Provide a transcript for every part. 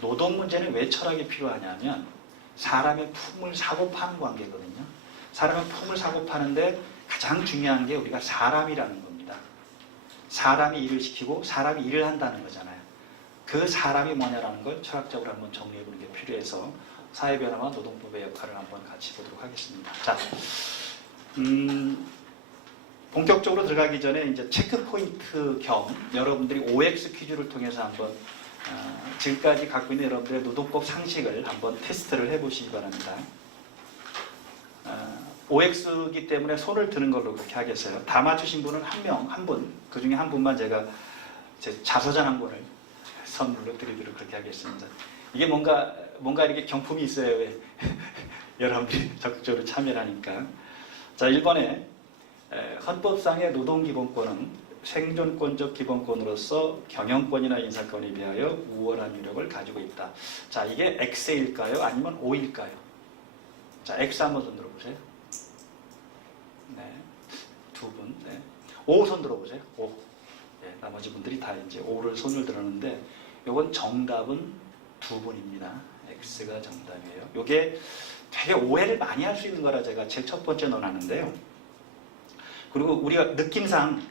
노동 문제는 왜 철학이 필요하냐면 사람의 품을 사고 파는 관계거든요. 사람의 품을 사고 파는데 가장 중요한 게 우리가 사람이라는 겁니다. 사람이 일을 시키고 사람이 일을 한다는 거잖아요. 그 사람이 뭐냐라는 걸 철학적으로 한번 정리해보는 게 필요해서 사회변화와 노동법의 역할을 한번 같이 보도록 하겠습니다. 자, 본격적으로 들어가기 전에 이제 체크포인트 겸 여러분들이 OX 퀴즈를 통해서 한번 지금까지 갖고 있는 여러분들의 노동법 상식을 한번 테스트를 해보시기 바랍니다. OX이기 때문에 손을 드는 걸로 그렇게 하겠어요. 다 맞추신 분은 한 분, 그 중에 한 분만 제가 제 자서전 한 권을 선물로 드리도록 그렇게 하겠습니다. 이게 뭔가 이렇게 경품이 있어요. 왜? 여러분들이 적극적으로 참여를 하니까. 자, 1번에 헌법상의 노동기본권은 생존권적 기본권으로서 경영권이나 인사권에 비하여 우월한 위력을 가지고 있다. 자, 이게 X일까요? 아니면 O일까요? 자, X 한번 손 들어보세요. 네, 두 분. 네. O 손 들어보세요. O. 네, 나머지 분들이 다 이제 O를 손을 들었는데, 요건 정답은 두 분입니다. X가 정답이에요. 요게 되게 오해를 많이 할 수 있는 거라 제가 제일 첫 번째 넣어놨는데요. 그리고 우리가 느낌상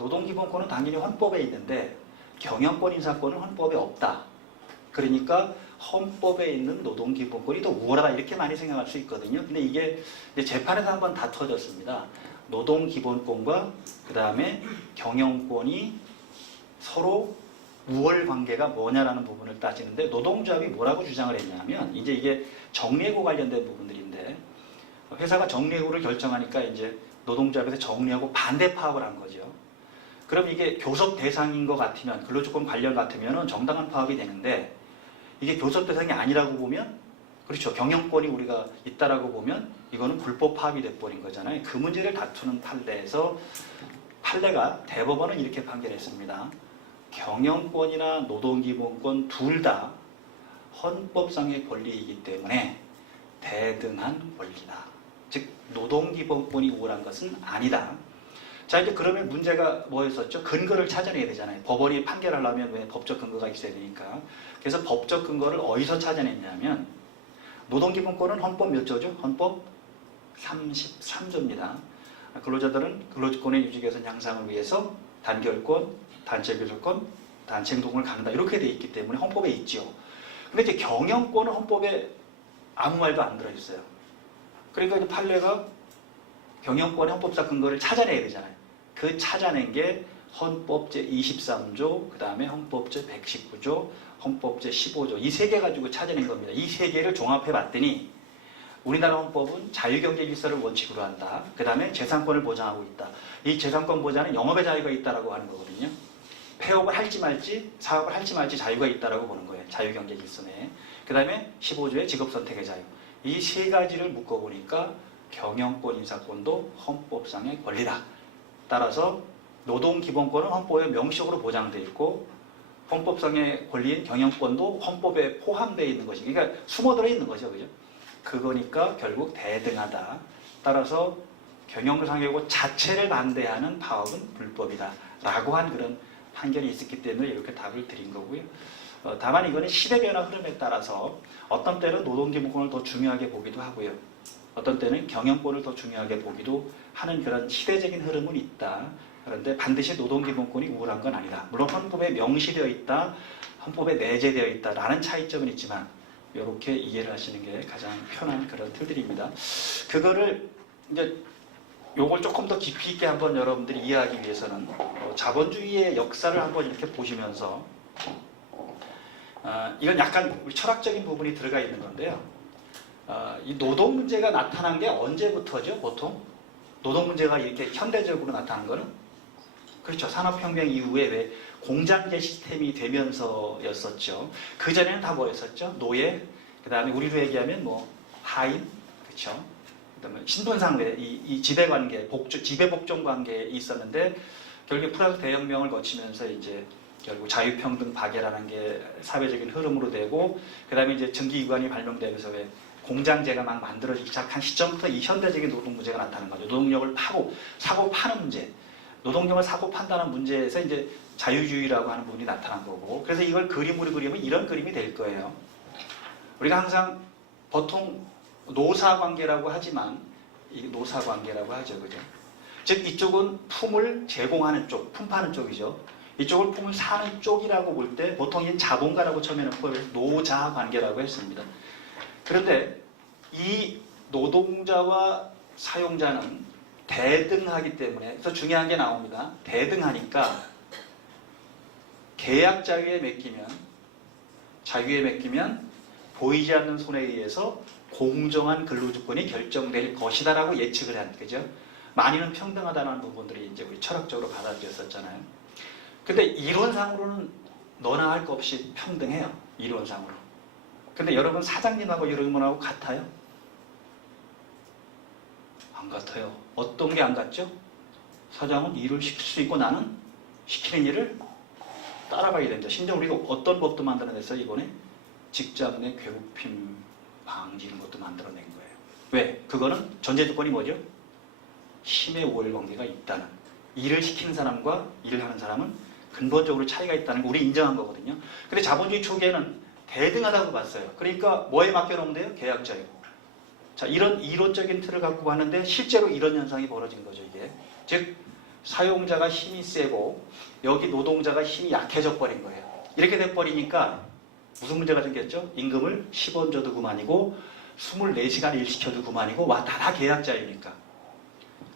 노동기본권은 당연히 헌법에 있는데 경영권, 인사권은 헌법에 없다. 그러니까 헌법에 있는 노동기본권이 더 우월하다 이렇게 많이 생각할 수 있거든요. 근데 이게 재판에서 한번 다 터졌습니다. 노동기본권과 그 다음에 경영권이 서로 우월 관계가 뭐냐라는 부분을 따지는데 노동조합이 뭐라고 주장을 했냐면 이제 이게 정리해고 관련된 부분들인데 회사가 정리해고를 결정하니까 이제 노동조합에서 정리하고 반대 파업을 한 거죠. 그럼 이게 교섭 대상인 것 같으면 근로조건 관련 같으면 정당한 파업이 되는데 이게 교섭 대상이 아니라고 보면 그렇죠. 경영권이 우리가 있다라고 보면 이거는 불법 파업이 돼버린 거잖아요. 그 문제를 다투는 판례에서 판례가 대법원은 이렇게 판결했습니다. 경영권이나 노동기본권 둘 다 헌법상의 권리이기 때문에 대등한 권리다. 즉 노동기본권이 우월한 것은 아니다. 자, 이제 그러면 문제가 뭐였었죠? 근거를 찾아내야 되잖아요. 법원이 판결하려면 왜 법적 근거가 있어야 되니까. 그래서 법적 근거를 어디서 찾아냈냐면 노동기본권은 헌법 몇 조죠? 헌법 33조입니다. 근로자들은 근로조건의 유지 개선 향상을 위해서 단결권, 단체 교섭권, 단체 행동을 갖는다. 이렇게 돼 있기 때문에 헌법에 있죠. 근데 이제 경영권은 헌법에 아무 말도 안 들어있어요. 그러니까 이제 판례가 경영권의 헌법상 근거를 찾아내야 되잖아요. 그 찾아낸 게 헌법 제23조, 그 다음에 헌법 제119조, 헌법 제15조 이 세 개 가지고 찾아낸 겁니다. 이 세 개를 종합해 봤더니 우리나라 헌법은 자유경제 질서를 원칙으로 한다. 그 다음에 재산권을 보장하고 있다. 이 재산권 보장은 영업의 자유가 있다라고 하는 거거든요. 폐업을 할지 말지, 사업을 할지 말지 자유가 있다라고 보는 거예요. 자유경제 질서 내에. 그 다음에 15조의 직업선택의 자유. 이 세 가지를 묶어보니까 경영권, 인사권도 헌법상의 권리다. 따라서 노동기본권은 헌법에 명시적으로 보장되어 있고 헌법상의 권리인 경영권도 헌법에 포함되어 있는 것이 그러니까 숨어들어 있는 거죠. 그죠? 그거니까 결국 대등하다. 따라서 경영상해고 자체를 반대하는 파업은 불법이다. 라고 한 그런 판결이 있었기 때문에 이렇게 답을 드린 거고요. 다만 이거는 시대 변화 흐름에 따라서 어떤 때는 노동기본권을 더 중요하게 보기도 하고요. 어떤 때는 경영권을 더 중요하게 보기도 하는 그런 시대적인 흐름은 있다. 그런데 반드시 노동기본권이 우월한 건 아니다. 물론 헌법에 명시되어 있다, 헌법에 내재되어 있다라는 차이점은 있지만 이렇게 이해를 하시는 게 가장 편한 그런 틀들입니다. 그거를 이제 요걸 조금 더 깊이 있게 한번 여러분들이 이해하기 위해서는 자본주의의 역사를 한번 이렇게 보시면서 이건 약간 철학적인 부분이 들어가 있는 건데요. 이 노동 문제가 나타난 게 언제부터죠? 보통 노동 문제가 이렇게 현대적으로 나타난 거는 그렇죠. 산업혁명 이후에 왜 공장제 시스템이 되면서였었죠. 그 전에는 다 뭐였었죠? 노예, 그 다음에 우리로 얘기하면 뭐 하인, 그렇죠. 그다음에 신분상회, 이 지배관계, 지배복종 관계에 있었는데 결국 프랑스 대혁명을 거치면서 이제 결국 자유평등 박애라는 게 사회적인 흐름으로 되고 그 다음에 이제 증기기관이 발명되면서 왜 공장제가 막 만들어지기 시작한 시점부터 이 현대적인 노동 문제가 나타나는 거죠. 노동력을 사고 파는 문제. 노동력을 사고 판다는 문제에서 이제 자유주의라고 하는 부분이 나타난 거고, 그래서 이걸 그림으로 그리면 이런 그림이 될 거예요. 우리가 항상 보통 노사관계라고 하지만 이 노사관계라고 하죠, 그죠? 즉 이쪽은 품을 제공하는 쪽, 품파는 쪽이죠. 이쪽을 품을 사는 쪽이라고 볼 때 보통 이 자본가라고 처음에는 노자관계라고 했습니다. 그런데 이 노동자와 사용자는 대등하기 때문에, 그래서 중요한 게 나옵니다. 대등하니까 계약 자유에 맡기면 보이지 않는 손에 의해서 공정한 근로조건이 결정될 것이다라고 예측을 한 거죠. 만인은 평등하다는 부분들이 이제 우리 철학적으로 받아들였었잖아요. 근데 이론상으로는 너나 할 것 없이 평등해요. 이론상으로. 근데 여러분 사장님하고 여러분하고 같아요? 안 같아요. 어떤 게 안 같죠? 사장은 일을 시킬 수 있고 나는 시키는 일을 따라가야 된다. 심지어 우리가 어떤 법도 만들어냈어요, 이번에? 직장 내 괴롭힘 방지 이런 것도 만들어낸 거예요. 왜? 그거는 전제 조건이 뭐죠? 힘의 우월 관계가 있다는. 일을 시키는 사람과 일을 하는 사람은 근본적으로 차이가 있다는 거 우리 인정한 거거든요. 근데 자본주의 초기에는 대등하다고 봤어요. 그러니까 뭐에 맡겨놓으면 돼요? 계약 자유. 자, 이런 이론적인 틀을 갖고 봤는데 실제로 이런 현상이 벌어진 거죠, 이게. 즉, 사용자가 힘이 세고 여기 노동자가 힘이 약해져 버린 거예요. 이렇게 돼버리니까 무슨 문제가 생겼죠? 임금을 10원 줘도 그만이고 24시간 일 시켜도 그만이고 다 계약 자유니까.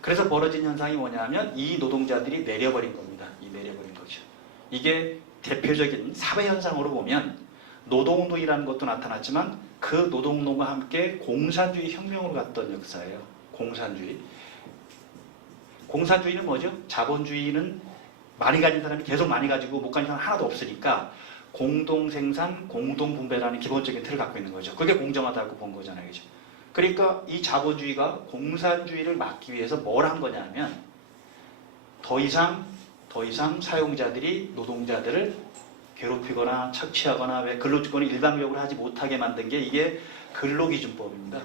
그래서 벌어진 현상이 뭐냐면 이 노동자들이 내려버린 겁니다. 내려버린 거죠. 이게 대표적인 사회 현상으로 보면 노동운동이라는 것도 나타났지만 그 노동운동과 함께 공산주의 혁명으로 갔던 역사예요. 공산주의는 뭐죠? 자본주의는 많이 가진 사람이 계속 많이 가지고 못 가진 사람 하나도 없으니까 공동생산, 공동분배라는 기본적인 틀을 갖고 있는 거죠. 그게 공정하다고 본 거잖아요. 그죠? 그러니까 이 자본주의가 공산주의를 막기 위해서 뭘 한 거냐면 더 이상 사용자들이 노동자들을 괴롭히거나 착취하거나 왜 근로조건을 일방적으로 하지 못하게 만든 게 이게 근로기준법입니다.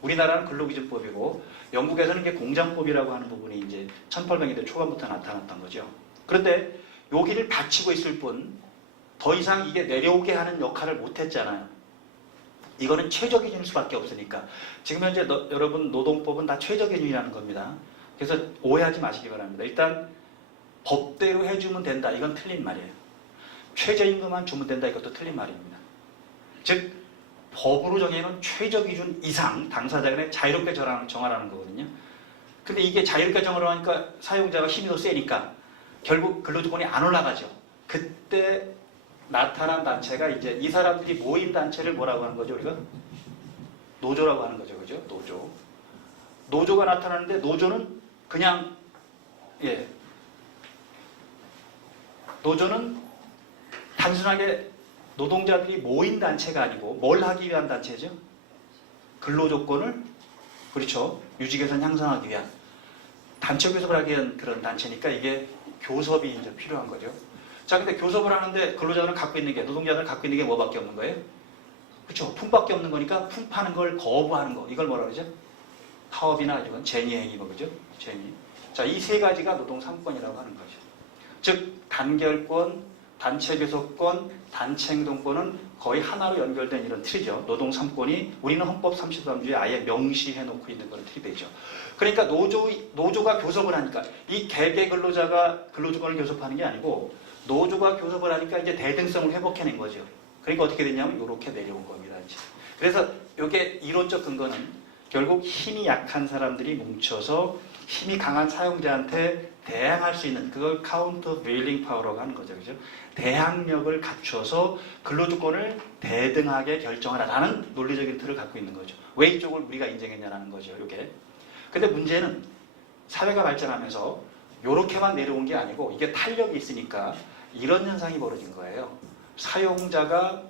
우리나라는 근로기준법이고 영국에서는 이게 공장법이라고 하는 부분이 이제 1800년대 초반부터 나타났던 거죠. 그런데 여기를 받치고 있을 뿐 더 이상 이게 내려오게 하는 역할을 못했잖아요. 이거는 최저기준일 수밖에 없으니까. 지금 현재 여러분 노동법은 다 최저기준이라는 겁니다. 그래서 오해하지 마시기 바랍니다. 일단 법대로 해주면 된다. 이건 틀린 말이에요. 최저임금만 주면 된다. 이것도 틀린 말입니다. 즉 법으로 정해놓은 최저기준 이상 당사자간에 자유롭게 정하라는 거거든요. 근데 이게 자유롭게 정하려니까 사용자가 힘이 더 세니까 결국 근로조건이 안 올라가죠. 그때 나타난 단체가 이제 이 사람들이 모인 단체를 뭐라고 하는 거죠? 우리가 노조라고 하는 거죠. 그죠? 노조가 나타나는데 노조는 그냥 노조는 단순하게 노동자들이 모인 단체가 아니고 뭘 하기 위한 단체죠? 근로조건을 그렇죠. 유지개선 향상하기 위한 단체 교섭을 하기 위한 그런 단체니까 이게 교섭이 이제 필요한 거죠. 자, 근데 교섭을 하는데 근로자들은 갖고 있는 게 노동자들은 갖고 있는 게 뭐밖에 없는 거예요? 그렇죠. 품밖에 없는 거니까 품 파는 걸 거부하는 거. 이걸 뭐라 그러죠? 파업이나 이건 제니행위 그죠? 제니. 자, 이 세 가지가 노동 3권이라고 하는 거죠. 즉 단결권, 단체 교섭권, 단체 행동권은 거의 하나로 연결된 이런 틀이죠. 노동 3권이 우리는 헌법 33조에 아예 명시해 놓고 있는 그런 틀이 되죠. 그러니까 노조가 교섭을 하니까 이 개개 근로자가 근로조건을 교섭하는 게 아니고 노조가 교섭을 하니까 이제 대등성을 회복해낸 거죠. 그러니까 어떻게 됐냐면 이렇게 내려온 겁니다. 이제. 그래서 이게 이론적 근거는 결국 힘이 약한 사람들이 뭉쳐서 힘이 강한 사용자한테 대항할 수 있는 그걸 카운터 베일링 파워라고 하는 거죠. 그죠? 대항력을 갖춰서 근로조건을 대등하게 결정하라라는 논리적인 틀을 갖고 있는 거죠. 왜 이쪽을 우리가 인정했냐라는 거죠. 이게. 근데 문제는 사회가 발전하면서 이렇게만 내려온 게 아니고 이게 탄력이 있으니까 이런 현상이 벌어진 거예요. 사용자가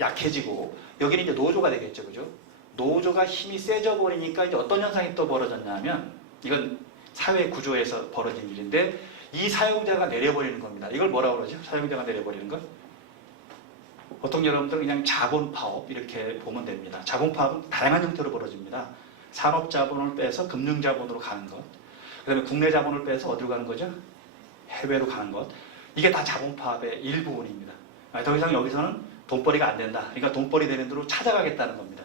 약해지고 여기는 이제 노조가 되겠죠. 그죠? 노조가 힘이 세져 버리니까 이제 어떤 현상이 또 벌어졌냐면 이건 사회 구조에서 벌어진 일인데 이 사용자가 내려버리는 겁니다. 이걸 뭐라고 그러죠? 사용자가 내려버리는 것? 보통 여러분들 그냥 자본파업 이렇게 보면 됩니다. 자본파업은 다양한 형태로 벌어집니다. 산업자본을 빼서 금융자본으로 가는 것. 그 다음에 국내 자본을 빼서 어디로 가는 거죠? 해외로 가는 것. 이게 다 자본파업의 일부분입니다. 더 이상 여기서는 돈벌이가 안 된다. 그러니까 돈벌이 되는 대로 찾아가겠다는 겁니다.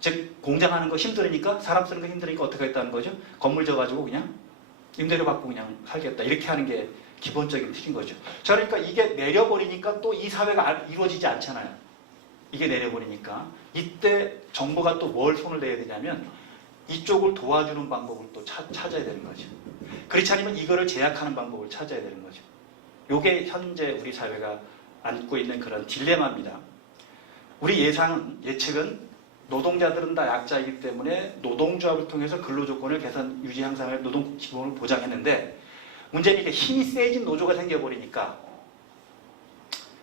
즉 공장하는 거 힘들으니까, 사람 쓰는 거 힘드니까 어떻게 하겠다는 거죠? 건물 져가지고 그냥 임대료 받고 그냥 살겠다. 이렇게 하는 게 기본적인 틀인 거죠. 자, 그러니까 이게 내려버리니까 또 이 사회가 이루어지지 않잖아요. 이게 내려버리니까 이때 정부가 또 뭘 손을 내야 되냐면 이쪽을 도와주는 방법을 또 찾아야 되는 거죠. 그렇지 않으면 이거를 제약하는 방법을 찾아야 되는 거죠. 이게 현재 우리 사회가 안고 있는 그런 딜레마입니다. 우리 예측은 노동자들은 다 약자이기 때문에 노동조합을 통해서 근로조건을 개선, 유지, 향상할 노동기본을 보장했는데, 문제는 이게 힘이 세진 노조가 생겨버리니까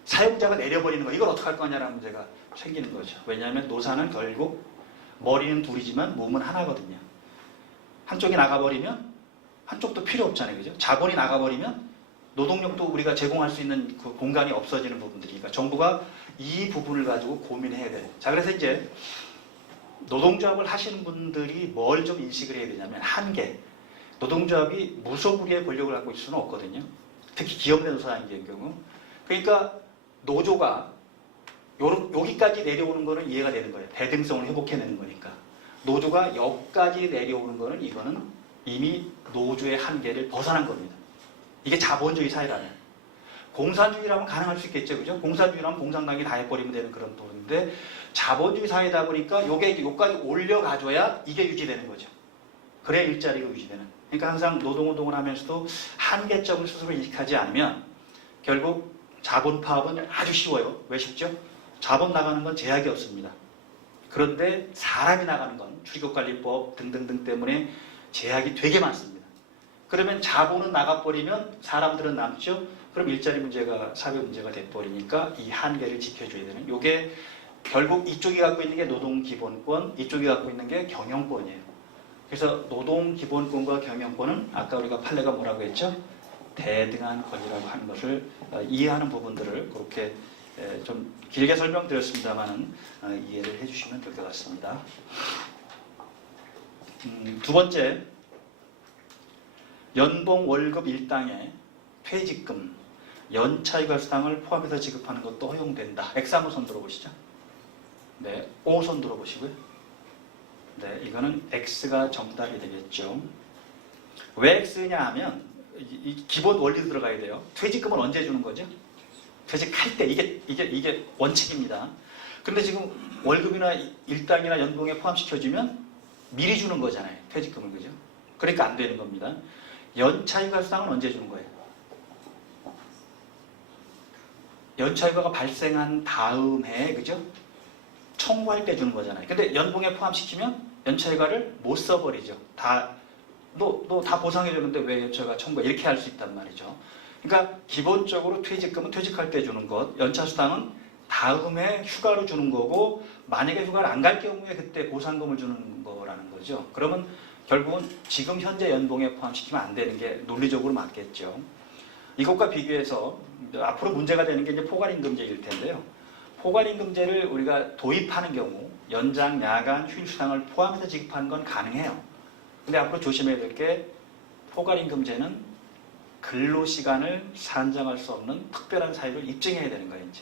사용자가 내려버리는 거, 이걸 어떻게 할 거냐라는 문제가 생기는 거죠. 왜냐하면 노사는 결국 머리는 둘이지만 몸은 하나거든요. 한쪽이 나가버리면 한쪽도 필요 없잖아요. 그죠? 자본이 나가버리면 노동력도 우리가 제공할 수 있는 그 공간이 없어지는 부분들이니까 정부가 이 부분을 가지고 고민해야 돼요. 자, 그래서 이제 노동조합을 하시는 분들이 뭘 좀 인식을 해야 되냐면, 한계. 노동조합이 무소불위의 권력을 갖고 있을 수는 없거든요. 특히 기업내 노사인 경우. 그러니까 노조가 여기까지 내려오는 거는 이해가 되는 거예요. 대등성을 회복해내는 거니까. 노조가 여기까지 내려오는 거는 이거는 이미 노조의 한계를 벗어난 겁니다. 이게 자본주의 사회라면. 공산주의라면 가능할 수 있겠죠. 그죠? 공산주의라면 공산당이 다 해버리면 되는 그런 도인데, 자본주의 사회다 보니까 요게 여기까지 올려가줘야 이게 유지되는 거죠. 그래야 일자리가 유지되는. 그러니까 항상 노동운동을 하면서도 한계점을 스스로 인식하지 않으면 결국 자본 파업은 아주 쉬워요. 왜 쉽죠? 자본 나가는 건 제약이 없습니다. 그런데 사람이 나가는 건 출입국관리법 등등등 때문에 제약이 되게 많습니다. 그러면 자본은 나가버리면 사람들은 남죠. 그럼 일자리 문제가 사회 문제가 돼버리니까 이 한계를 지켜줘야 되는, 이게 결국 이쪽이 갖고 있는 게 노동기본권, 이쪽이 갖고 있는 게 경영권이에요. 그래서 노동기본권과 경영권은 아까 우리가 판례가 뭐라고 했죠? 대등한 권리라고 하는 것을 이해하는 부분들을 그렇게 좀 길게 설명드렸습니다만은 이해를 해주시면 될 것 같습니다. 두 번째, 연봉, 월급, 일당에 퇴직금, 연차휴가수당을 포함해서 지급하는 것도 허용된다. X 한번 손 들어보시죠. 네, O 손 들어보시고요. 네, 이거는 X가 정답이 되겠죠. 왜 X냐 하면 이 기본 원리로 들어가야 돼요. 퇴직금은 언제 주는 거죠? 퇴직할 때. 이게 원칙입니다. 근데 지금 월급이나 일당이나 연봉에 포함시켜주면 미리 주는 거잖아요. 퇴직금을. 그죠? 그러니까 안 되는 겁니다. 연차휴가수당은 언제 주는 거예요? 연차휴가가 발생한 다음 해에, 그죠? 청구할 때 주는 거잖아요. 근데 연봉에 포함시키면 연차휴가를 못 써버리죠. 너 다 보상해주는데 왜 연차휴가 청구해? 이렇게 할 수 있단 말이죠. 그러니까 기본적으로 퇴직금은 퇴직할 때 주는 것, 연차수당은 다음 해 휴가로 주는 거고, 만약에 휴가를 안 갈 경우에 그때 보상금을 주는 거라는 거죠. 그러면 결국은 지금 현재 연봉에 포함시키면 안 되는 게 논리적으로 맞겠죠. 이것과 비교해서 앞으로 문제가 되는 게 이제 포괄임금제일 텐데요. 포괄임금제를 우리가 도입하는 경우 연장, 야간, 휴일수당을 포함해서 지급하는 건 가능해요. 근데 앞으로 조심해야 될 게, 포괄임금제는 근로시간을 산정할 수 없는 특별한 사유를 입증해야 되는 거예요, 이제.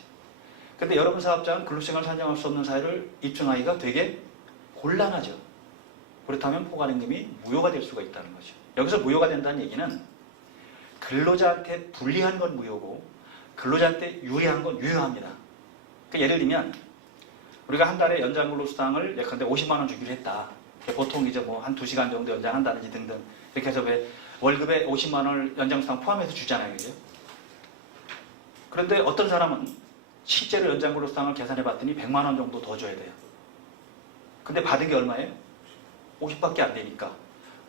근데 여러분 사업장은 근로시간을 산정할 수 없는 사유를 입증하기가 되게 곤란하죠. 그렇다면 포괄임금이 무효가 될 수가 있다는 거죠. 여기서 무효가 된다는 얘기는 근로자한테 불리한 건 무효고 근로자한테 유리한 건 유효합니다. 그러니까 예를 들면 우리가 한 달에 연장근로수당을 예컨대 50만 원 주기로 했다. 보통 이제 뭐 한 2시간 정도 연장한다든지 등등 이렇게 해서 왜 월급에 50만 원을 연장수당 포함해서 주잖아요. 그죠? 그런데 어떤 사람은 실제로 연장근로수당을 계산해 봤더니 100만 원 정도 더 줘야 돼요. 근데 받은 게 얼마예요? 50밖에 안 되니까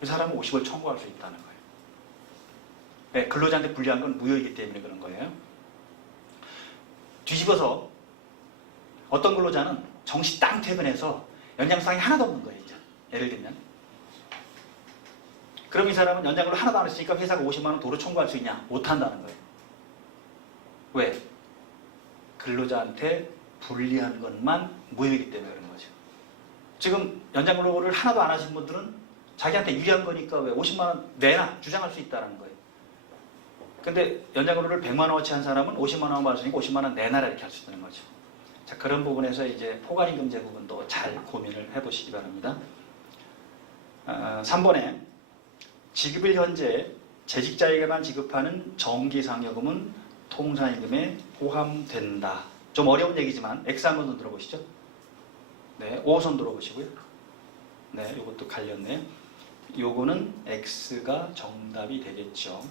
그 사람은 50을 청구할 수 있다는 거예요. 네, 근로자한테 불리한 건 무효이기 때문에 그런 거예요. 뒤집어서 어떤 근로자는 정시 땅 퇴근해서 연장수당이 하나도 없는 거예요. 이제. 예를 들면 그럼 이 사람은 연장근로 하나도 안 했으니까 회사가 50만 원 도로 청구할 수 있냐? 못한다는 거예요. 왜? 근로자한테 불리한 것만 무효이기 때문에 그런 거죠. 지금 연장근로를 하나도 안 하신 분들은 자기한테 유리한 거니까 왜 50만 원 내나 주장할 수 있다는 거예요. 근데 연장근로를 100만 원어치 한 사람은 50만 원 받으니까 50만 원 내놔라 이렇게 할 수 있는 거죠. 자, 그런 부분에서 이제 포괄임금제 부분도 잘 고민을 해보시기 바랍니다. 3번에 지급일 현재 재직자에게만 지급하는 정기상여금은 통상임금에 포함된다. 좀 어려운 얘기지만 X 한번 들어보시죠. 네, 5선 들어보시고요. 네, 이것도 갈렸네요. 요거는 X가 정답이 되겠죠.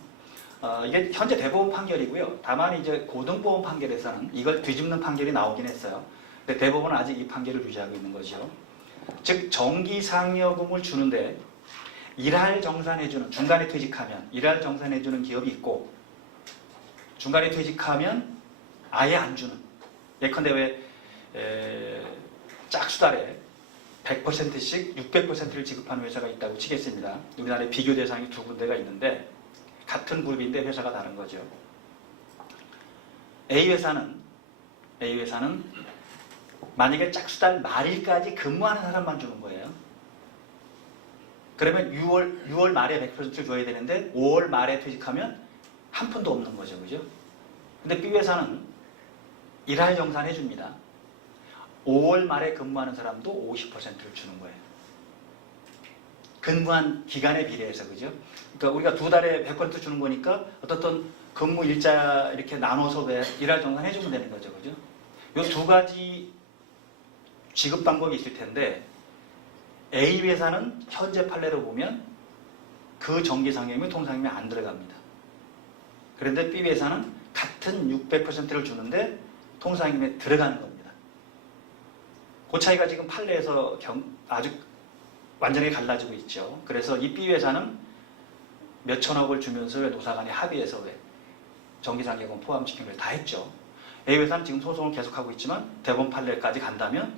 이게 현재 대법원 판결이고요. 다만 이제 고등법원 판결에서는 이걸 뒤집는 판결이 나오긴 했어요. 근데 대법원은 아직 이 판결을 유지하고 있는 거죠. 즉 정기상여금을 주는데 일할 정산해주는, 중간에 퇴직하면 일할 정산해주는 기업이 있고 중간에 퇴직하면 아예 안 주는, 예컨대 왜 짝수달에 100%씩 600%를 지급하는 회사가 있다고 치겠습니다. 우리나라에 비교 대상이 두 군데가 있는데 같은 그룹인데 회사가 다른 거죠. A회사는 만약에 짝수달 말일까지 근무하는 사람만 주는 거예요. 그러면 6월 말에 100%를 줘야 되는데 5월 말에 퇴직하면 한 푼도 없는 거죠. 그죠? 근데 B회사는 일할 정산 해줍니다. 5월 말에 근무하는 사람도 50%를 주는 거예요. 근무한 기간에 비례해서, 그죠? 그러니까 우리가 두 달에 100% 주는 거니까 어떤 근무 일자 이렇게 나눠서 일할 정산 해주면 되는 거죠. 그죠? 요 두 가지 지급 방법이 있을 텐데 A회사는 현재 판례로 보면 그 정기상여금이 통상임금에 안 들어갑니다. 그런데 B회사는 같은 600%를 주는데 통상임금에 들어가는 겁니다. 그 차이가 지금 판례에서 아주 완전히 갈라지고 있죠. 그래서 이 B회사는 몇 천억을 주면서 노사간이 합의해서 정기상여금 포함시킨 걸 다 했죠. A회사는 지금 소송을 계속하고 있지만 대법원 판례까지 간다면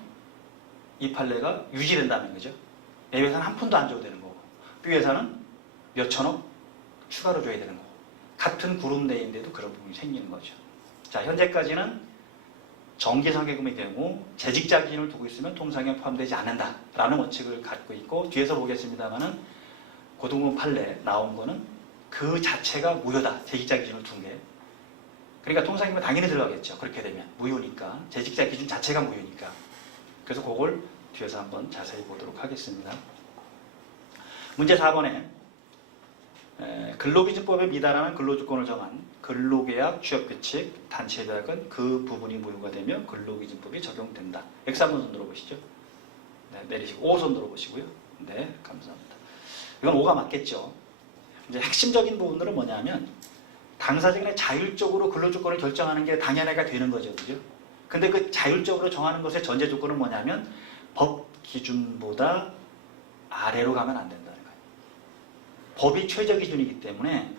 이 판례가 유지된다는 거죠. A회사는 한 푼도 안 줘도 되는 거고 B회사는 몇 천억 추가로 줘야 되는 거고 같은 그룹 내인데도 그런 부분이 생기는 거죠. 자, 현재까지는 정기상여금의 경우 재직자 기준을 두고 있으면 통상에 포함되지 않는다라는 원칙을 갖고 있고 뒤에서 보겠습니다만은 고등법원 판례 나온 거는 그 자체가 무효다. 재직자 기준을 둔 게. 그러니까 통상임금은 당연히 들어가겠죠. 그렇게 되면 무효니까 재직자 기준 자체가 무효니까. 그래서 그걸 뒤에서 한번 자세히 보도록 하겠습니다. 문제 4번에 근로기준법에 미달하는 근로조건을 정한 근로계약, 취업규칙, 단체계약은 그 부분이 무효가 되며 근로기준법이 적용된다. X 한번 손 들어보시죠. 네, 내리시고 5손 들어보시고요. 네, 감사합니다. 이건 5가 맞겠죠. 이제 핵심적인 부분들은 뭐냐면 당사자가 자율적으로 근로조건을 결정하는 게 당연하게 되는 거죠. 그죠? 근데 그 자율적으로 정하는 것의 전제 조건은 뭐냐면 법 기준보다 아래로 가면 안 된다는 거예요. 법이 최저 기준이기 때문에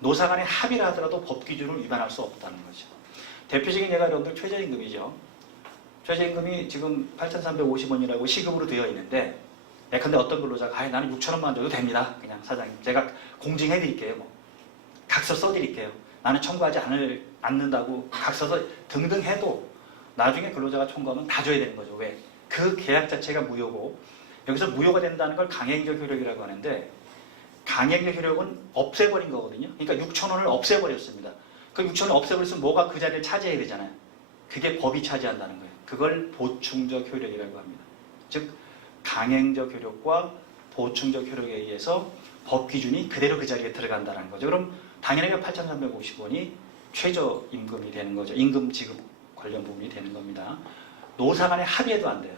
노사 간에 합의를 하더라도 법 기준을 위반할 수 없다는 거죠. 대표적인 예가 여러분들 최저임금이죠. 최저임금이 지금 8,350원이라고 시급으로 되어 있는데 예컨대 어떤 근로자가 나는 6,000원만 줘도 됩니다. 그냥 사장님 제가 공증해 드릴게요. 뭐. 각서 써드릴게요. 나는 청구하지 않는다고 각서서 등등 해도 나중에 근로자가 청구하면 다 줘야 되는 거죠. 왜? 그 계약 자체가 무효고 여기서 무효가 된다는 걸 강행적 효력이라고 하는데 강행적 효력은 없애버린 거거든요. 그러니까 6,000원을 없애버렸습니다. 그 6,000원을 없애버렸으면 뭐가 그 자리를 차지해야 되잖아요. 그게 법이 차지한다는 거예요. 그걸 보충적 효력이라고 합니다. 즉 강행적 효력과 보충적 효력에 의해서 법 기준이 그대로 그 자리에 들어간다는 거죠. 그럼 당연하게 8,350원이 최저임금이 되는 거죠. 임금 지급 관련 부분이 되는 겁니다. 노사 간의 합의해도 안 돼요.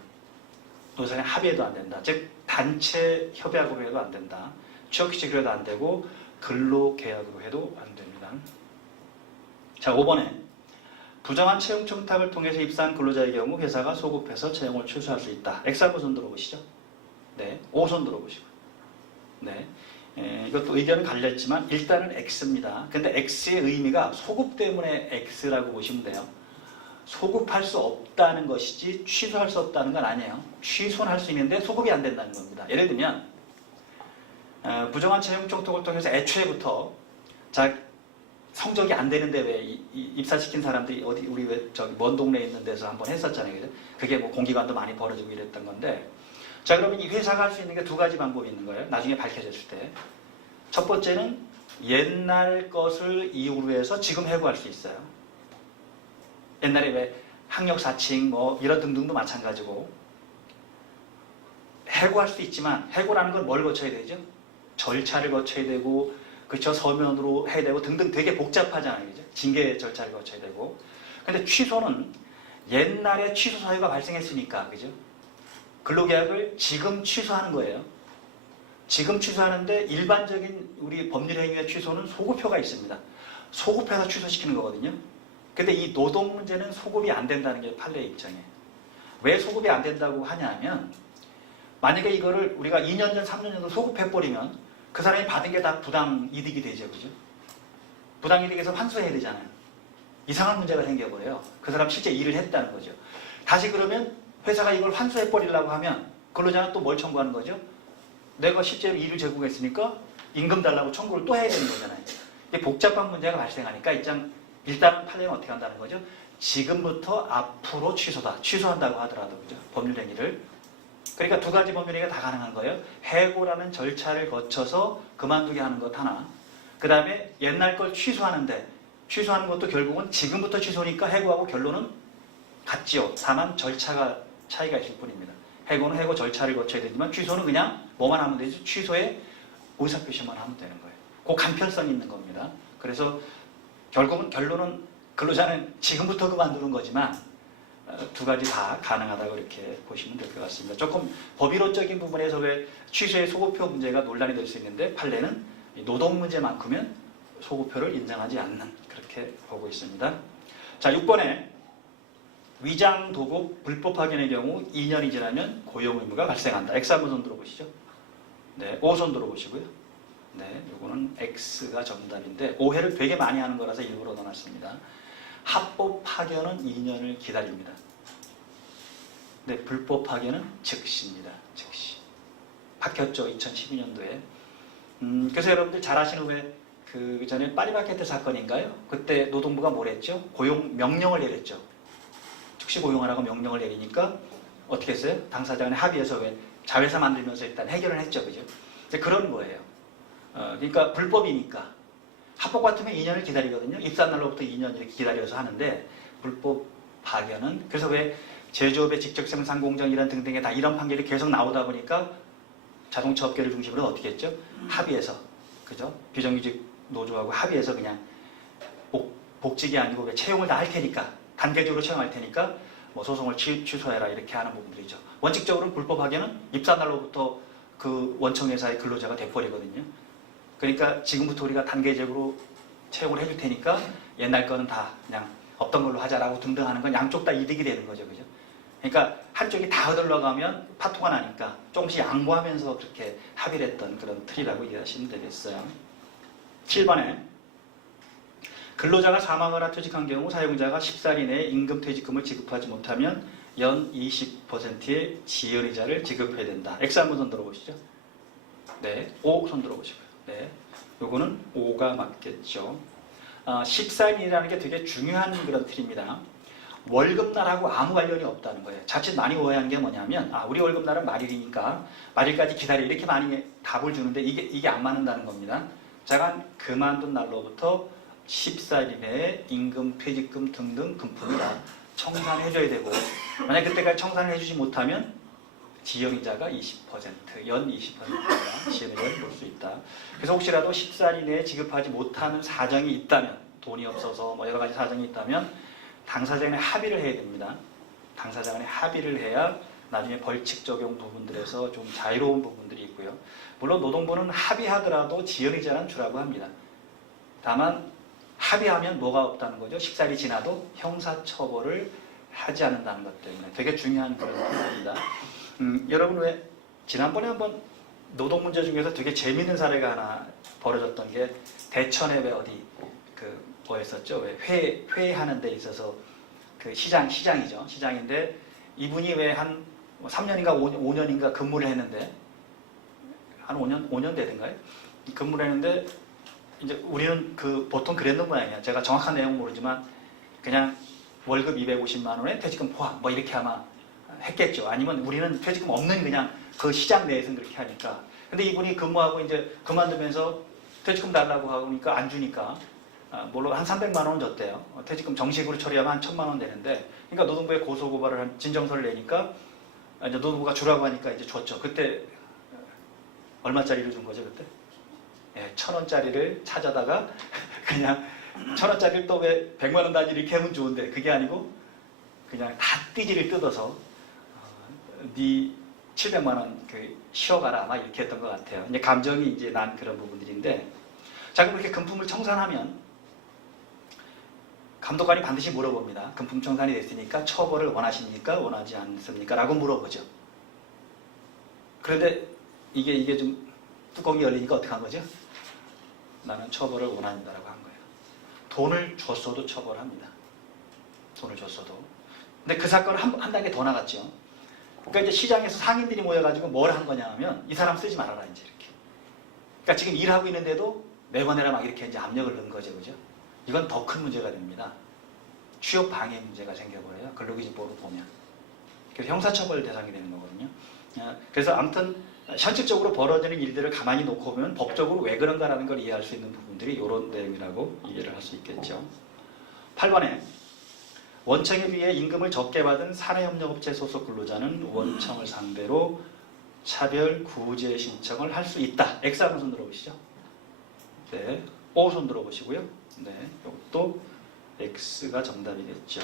노사 간의 합의해도 안 된다. 즉 단체 협약으로 해도 안 된다. 취업규칙으로 해도 안 되고 근로계약으로 해도 안 됩니다. 자, 5번에 부정한 채용 청탁을 통해서 입사한 근로자의 경우 회사가 소급해서 채용을 취소할 수 있다. X 한번 손 들어보시죠. 네, 5손 들어보시고. 네, 이것도 의견은 갈렸지만 일단은 X입니다. 근데 X의 의미가 소급 때문에 X라고 보시면 돼요. 소급할 수 없다는 것이지 취소할 수 없다는 건 아니에요. 취소는 할 수 있는데 소급이 안 된다는 겁니다. 예를 들면 부정한 채용 청탁을 통해서 애초에부터 성적이 안 되는데 왜 입사시킨 사람들이 어디 우리 왜 저기 먼 동네에 있는 데서 한번 했었잖아요. 그죠? 그게 뭐 공기관도 많이 벌어지고 이랬던 건데 자, 그러면 이 회사가 할 수 있는 게 두 가지 방법이 있는 거예요. 나중에 밝혀졌을 때. 첫 번째는 옛날 것을 이유로 해서 지금 해고할 수 있어요. 옛날에 왜 학력 사칭 뭐 이런 등등도 마찬가지고 해고할 수 있지만 해고라는 건 뭘 거쳐야 되죠? 절차를 거쳐야 되고 그쵸 서면으로 해야 되고 등등 되게 복잡하잖아요. 그죠? 징계 절차를 거쳐야 되고 근데 취소는 옛날에 취소 사유가 발생했으니까 그죠? 근로계약을 지금 취소하는 거예요. 지금 취소하는데 일반적인 우리 법률행위의 취소는 소급표가 있습니다. 소급해서 취소시키는 거거든요. 근데 이 노동 문제는 소급이 안 된다는 게 판례의 입장이에요. 왜 소급이 안 된다고 하냐면 만약에 이거를 우리가 2년 전, 3년 전도 소급해버리면 그 사람이 받은 게 다 부당이득이 되죠. 그죠? 부당이득에서 환수해야 되잖아요. 이상한 문제가 생겨버려요. 그 사람 실제 일을 했다는 거죠. 다시 그러면 회사가 이걸 환수해버리려고 하면 근로자는 또 뭘 청구하는 거죠? 내가 실제로 일을 제공했으니까 임금 달라고 청구를 또 해야 되는 거잖아요. 이게 복잡한 문제가 발생하니까 일단 판례는 어떻게 한다는 거죠? 지금부터 앞으로 취소다. 취소한다고 하더라도 그죠? 법률행위를. 그러니까 두 가지 법률행위가 다 가능한 거예요. 해고라는 절차를 거쳐서 그만두게 하는 것 하나. 그 다음에 옛날 걸 취소하는데 취소하는 것도 결국은 지금부터 취소니까 해고하고 결론은 같지요. 다만 절차가 차이가 있을 뿐입니다. 해고는 해고 절차를 거쳐야 되지만 취소는 그냥 뭐만 하면 되죠. 취소에 의사표시만 하면 되는 거예요. 그 간편성이 있는 겁니다. 그래서 결국은 결론은 근로자는 지금부터 그만두는 거지만 두 가지 다 가능하다고 이렇게 보시면 될 것 같습니다. 조금 법이론적인 부분에서 왜 취소의 소급표 문제가 논란이 될 수 있는데 판례는 노동 문제만큼은 소급표를 인정하지 않는 그렇게 보고 있습니다. 자, 6번에 위장 도급 불법 파견의 경우 2년이 지나면 고용 의무가 발생한다. X 한번 손 들어보시죠. 네, O 손 들어보시고요. 네, 요거는 X가 정답인데 오해를 되게 많이 하는 거라서 일부러 넣어놨습니다. 합법 파견은 2년을 기다립니다. 네, 불법 파견은 즉시입니다. 즉시. 바뀌었죠. 2012년도에. 그래서 여러분들 잘 아시는 왜 그 전에 파리바게뜨 사건인가요? 그때 노동부가 뭘 했죠? 고용 명령을 내렸죠. 즉시 고용하라고 명령을 내리니까 어떻게 했어요? 당사자 간에 합의해서 왜 자회사 만들면서 일단 해결을 했죠. 그죠? 그런 거예요. 그러니까 불법이니까. 합법 같으면 2년을 기다리거든요. 입사한 날로부터 2년 이렇게 기다려서 하는데 불법 파견은 그래서 왜 제조업의 직접 생산 공정 이런 등등에 다 이런 판결이 계속 나오다 보니까 자동차 업계를 중심으로 어떻게 했죠? 합의해서 그죠? 비정규직 노조하고 합의해서 그냥 복직이 아니고 왜 채용을 다 할 테니까 단계적으로 채용할 테니까 뭐 소송을 취소해라 이렇게 하는 부분들이죠. 원칙적으로는 불법 파견은 입사 날로부터 그 원청회사의 근로자가 돼버리거든요. 그러니까 지금부터 우리가 단계적으로 채용을 해줄 테니까 옛날 거는 다 그냥 없던 걸로 하자라고 등등 하는 건 양쪽 다 이득이 되는 거죠. 그죠? 그러니까 한쪽이 다 얻으려가면 파토가 나니까 조금씩 양보하면서 그렇게 합의를 했던 그런 틀이라고 이해하시면 되겠어요. 7번에 근로자가 사망하거나 퇴직한 경우 사용자가 10살 이내에 임금 퇴직금을 지급하지 못하면 연 20%의 지연이자를 지급해야 된다. X 한번 손 들어보시죠. 네, O 손 들어보시고요. 네, 요거는 O가 맞겠죠. 14일이라는 게 되게 중요한 그런 틀입니다. 월급날하고 아무 관련이 없다는 거예요. 자칫 많이 오해하는 게 뭐냐면 우리 월급날은 말일이니까 말일까지 기다려 이렇게 많이 답을 주는데 이게 안 맞는다는 겁니다. 자간 그만둔 날로부터 14일 이내에 임금, 퇴직금 등등 금품을 다 청산해줘야 되고 만약 그때까지 청산을 해주지 못하면 지연이자가 20%, 연 20%가 지연이자를 볼 수 있다. 그래서 혹시라도 14일 이내에 지급하지 못하는 사정이 있다면 돈이 없어서 뭐 여러 가지 사정이 있다면 당사자 간에 합의를 해야 됩니다. 당사자 간에 합의를 해야 나중에 벌칙 적용 부분들에서 좀 자유로운 부분들이 있고요. 물론 노동부는 합의하더라도 지연이자는 주라고 합니다. 다만 합의하면 뭐가 없다는 거죠? 14일이 지나도 형사처벌을 하지 않는다는 것 때문에 되게 중요한 그런 부분입니다. 여러분 왜 지난번에 한번 노동 문제 중에서 되게 재밌는 사례가 하나 벌어졌던 게 대천에 왜 어디 뭐였었죠? 왜 회하는 데 있어서 그 시장이죠. 시장인데 이분이 왜 한 3년인가 5년인가 근무를 했는데 한 5년 되던가요? 근무를 했는데 이제 우리는 보통 그랬는 모양이에요. 제가 정확한 내용 모르지만 그냥 월급 250만 원에 퇴직금 포함 뭐 이렇게 아마 했겠죠. 아니면 우리는 퇴직금 없는 그냥 그 시장 내에서는 그렇게 하니까. 근데 이분이 근무하고 이제 그만두면서 퇴직금 달라고 하니까 안 주니까 물론 한 300만 원은 줬대요. 퇴직금 정식으로 처리하면 한 1000만 원 되는데, 그러니까 노동부에 고소고발을 한 진정서를 내니까 이제 노동부가 주라고 하니까 이제 줬죠. 그때 얼마짜리를 준 거죠 그때? 예, 1000원짜리를 찾아다가 그냥 1000원짜리를 또 왜 100만 원 단위 이렇게 하면 좋은데 그게 아니고 그냥 다 띠지를 뜯어서 네 700만 원 쉬어가라 아마 이렇게 했던 것 같아요. 이제 감정이 이제 난 그런 부분들인데, 자 그럼 이렇게 금품을 청산하면 감독관이 반드시 물어봅니다. 금품 청산이 됐으니까 처벌을 원하십니까? 원하지 않습니까? 라고 물어보죠. 그런데 이게 좀 뚜껑이 열리니까 어떻게 한 거죠? 나는 처벌을 원한다라고 한 거예요. 돈을 줬어도 처벌합니다. 돈을 줬어도. 근데 그 사건은 한 단계 더 나갔죠. 그러니까 이제 시장에서 상인들이 모여가지고 뭘 한 거냐 하면 이 사람 쓰지 말아라 이제 이렇게. 그러니까 지금 일하고 있는데도 내보내라 막 이렇게 이제 압력을 넣은 거죠, 그죠? 이건 더 큰 문제가 됩니다. 취업 방해 문제가 생겨버려요. 근로기준법으로 보면. 그래서 형사처벌 대상이 되는 거거든요. 그래서 아무튼 현실적으로 벌어지는 일들을 가만히 놓고 보면 법적으로 왜 그런가라는 걸 이해할 수 있는 부분들이 이런 내용이라고 이해를 할 수 있겠죠. 8번에 원청에 비해 임금을 적게 받은 사내협력업체 소속 근로자는 원청을 상대로 차별 구제 신청을 할 수 있다. X 한번 손 들어보시죠. 네, O 손 들어보시고요. 네, 이것도 X가 정답이겠죠.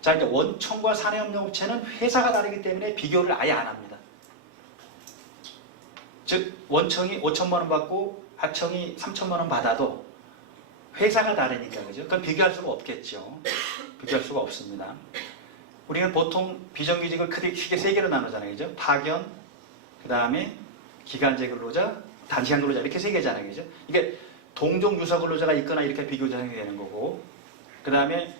자, 이제 원청과 사내협력업체는 회사가 다르기 때문에 비교를 아예 안 합니다. 즉 원청이 5천만 원 받고 하청이 3천만 원 받아도 회사가 다르니까, 그죠? 그건 비교할 수가 없겠죠. 비교할 수가 없습니다. 우리는 보통 비정규직을 크게 세 개로 나누잖아요, 그죠? 파견, 그 다음에 기간제 근로자, 단시간 근로자 이렇게 세 개잖아요, 그죠? 이게 동종 유사 근로자가 있거나 이렇게 비교 대상이 되는 거고, 그 다음에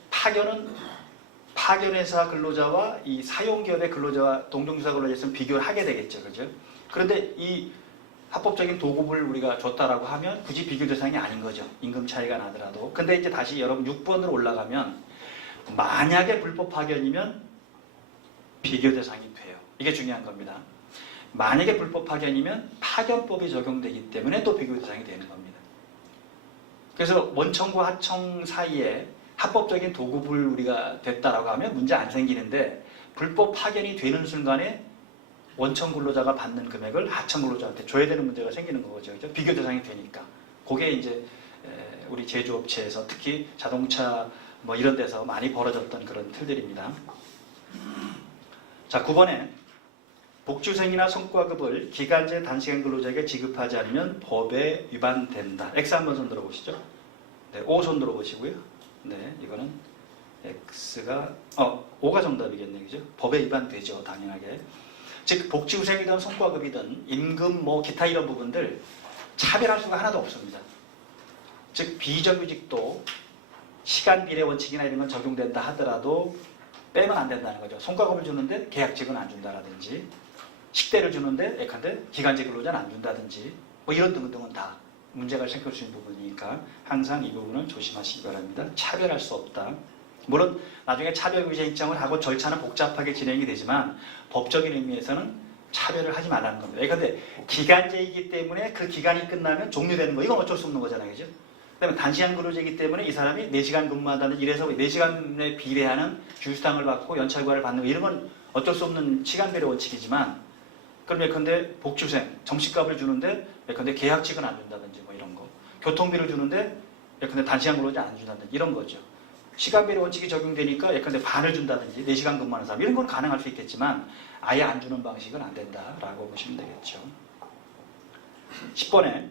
파견회사 근로자와 이 사용기업의 근로자와 동종 유사 근로자 있으면 비교를 하게 되겠죠, 그죠? 그런데 이 합법적인 도급을 우리가 줬다라고 하면 굳이 비교 대상이 아닌 거죠. 임금 차이가 나더라도. 근데 이제 다시 여러분 6번으로 올라가면 만약에 불법 파견이면 비교 대상이 돼요. 이게 중요한 겁니다. 만약에 불법 파견이면 파견법이 적용되기 때문에 또 비교 대상이 되는 겁니다. 그래서 원청과 하청 사이에 합법적인 도급을 우리가 됐다라고 하면 문제 안 생기는데, 불법 파견이 되는 순간에 원청 근로자가 받는 금액을 하청 근로자한테 줘야 되는 문제가 생기는 거죠. 그죠? 비교 대상이 되니까. 그게 이제 우리 제조업체에서 특히 자동차 뭐 이런 데서 많이 벌어졌던 그런 틀들입니다. 자, 9번에 복주생이나 성과급을 기간제 단시간 근로자에게 지급하지 않으면 법에 위반된다. X 한번 손 들어보시죠. 네, O 손 들어보시고요. 네, 이거는 X가 O가 정답이겠네, 그죠? 법에 위반되죠, 당연하게. 즉 복지후생이든 성과급이든 임금 뭐 기타 이런 부분들 차별할 수가 하나도 없습니다. 즉 비정규직도 시간 비례 원칙이나 이런 건 적용된다 하더라도 빼면 안 된다는 거죠. 성과급을 주는데 계약직은 안 준다라든지, 식대를 주는데 예컨대 기간제 근로자는 안 준다든지, 뭐 이런 등등은 다 문제가 생길 수 있는 부분이니까 항상 이 부분은 조심하시기 바랍니다. 차별할 수 없다. 물론 나중에 차별규제 신청을 하고 절차는 복잡하게 진행이 되지만 법적인 의미에서는 차별을 하지 말라는 겁니다. 그런데 기간제이기 때문에 그 기간이 끝나면 종료되는 거, 이건 어쩔 수 없는 거잖아요, 그죠? 그다음에 단시간 근로제이기 때문에 이 사람이 4시간 근무한다든지 이래서 4시간에 비례하는 주휴수당을 받고 연차휴가를 받는 거, 이런 건 어쩔 수 없는 시간배려 원칙이지만, 그럼 예컨대 복주생 점심값을 주는데 예컨대 계약직은 안 준다든지 뭐 이런 거, 교통비를 주는데 예컨대 단시간 근로자 안 준다든지 이런 거죠. 시간비례 원칙이 적용되니까 예컨대 반을 준다든지 4시간 근무하는 사람 이런 건 가능할 수 있겠지만 아예 안 주는 방식은 안 된다라고 보시면 되겠죠. 10번에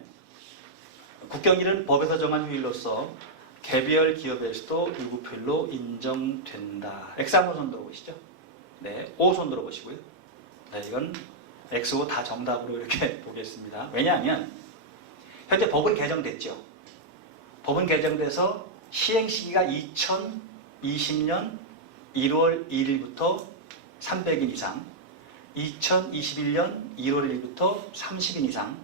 국경일은 법에서 정한 휴일로서 개별 기업에서도 유급휴일로 인정된다. X 한번 손 들어보시죠. 네, O 손 들어보시고요. 네, 이건 X, O 다 정답으로 이렇게 보겠습니다. 왜냐하면 현재 법은 개정됐죠. 법은 개정돼서 시행시기가 2020년 1월 1일부터 300인 이상, 2021년 1월 1일부터 30인 이상,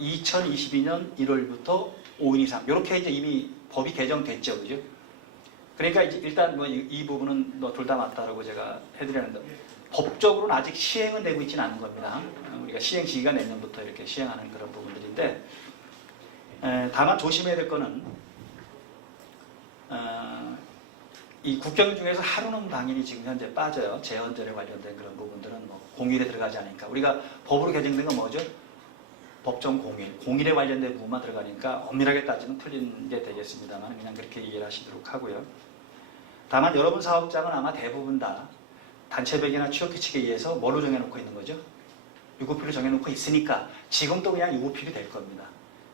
2022년 1월부터 5인 이상, 이렇게 이제 이미 법이 개정됐죠, 그죠? 그러니까 이제 일단 뭐 이 부분은 뭐 둘 다 맞다라고 제가 해드리는데, 법적으로는 아직 시행은 되고 있지는 않은 겁니다. 우리가 시행 시기가 내년부터 이렇게 시행하는 그런 부분들인데, 다만 조심해야 될 거는 이 국경 중에서 하루는 당연히 지금 현재 빠져요. 재헌절에 관련된 그런 부분들은 뭐 공휴일에 들어가지 않으니까. 우리가 법으로 개정된 건 뭐죠? 법정 공휴일, 공휴일에 관련된 부분만 들어가니까 엄밀하게 따지면 틀린 게 되겠습니다만 그냥 그렇게 이해를 하시도록 하고요. 다만 여러분 사업장은 아마 대부분 다 단체백이나 취업규칙에 의해서 뭘로 정해놓고 있는 거죠? 유급필로 정해놓고 있으니까 지금도 그냥 유급필이 될 겁니다.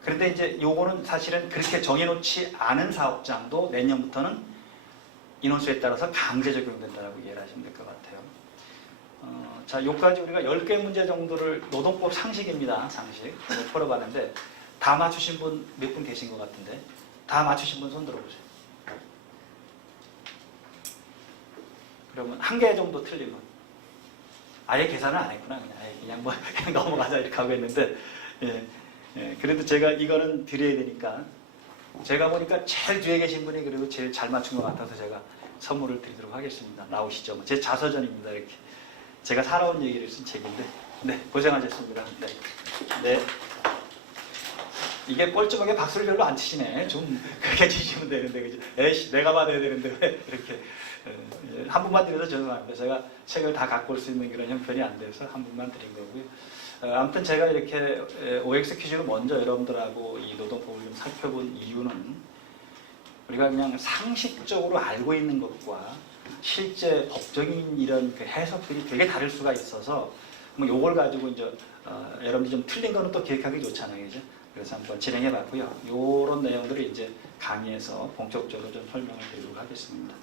그런데 이제 요거는 사실은 그렇게 정해놓지 않은 사업장도 내년부터는 인원수에 따라서 강제 적용된다고 이해를 하시면 될 것 같아요. 자, 요까지 우리가 10개 문제 정도를 노동법 상식입니다. 상식. 풀어봤는데 다 맞추신 분 몇 분 계신 것 같은데 다 맞추신 분 손 들어보세요. 그러면 한 개 정도 틀린 분. 아예 계산을 안 했구나. 그냥 뭐 그냥 넘어가자 이렇게 하고 있는데 그래도 제가 이거는 드려야 되니까 제가 보니까 제일 뒤에 계신 분이 그리고 제일 잘 맞춘 것 같아서 제가 선물을 드리도록 하겠습니다. 나오시죠. 제 자서전입니다. 이렇게 제가 살아온 얘기를 쓴 책인데 네, 고생하셨습니다. 네. 이게 뻘쭘하게 박수를 별로 안 치시네. 좀 크게 치시면 되는데 그죠? 에이씨 내가 받아야 되는데 왜 이렇게 한 분만 드려서 죄송합니다. 제가 책을 다 갖고 올 수 있는 그런 형편이 안 돼서 한 분만 드린 거고요. 아무튼 제가 이렇게 OX 퀴즈로 먼저 여러분들하고 이 노동법을 좀 살펴본 이유는 우리가 그냥 상식적으로 알고 있는 것과 실제 법적인 이런 그 해석들이 되게 다를 수가 있어서 뭐 요걸 가지고 이제 여러분들이 좀 틀린 거는 또 기억하기 좋잖아요, 그죠? 그래서 한번 진행해 봤고요. 요런 내용들을 이제 강의에서 본격적으로 좀 설명을 드리도록 하겠습니다.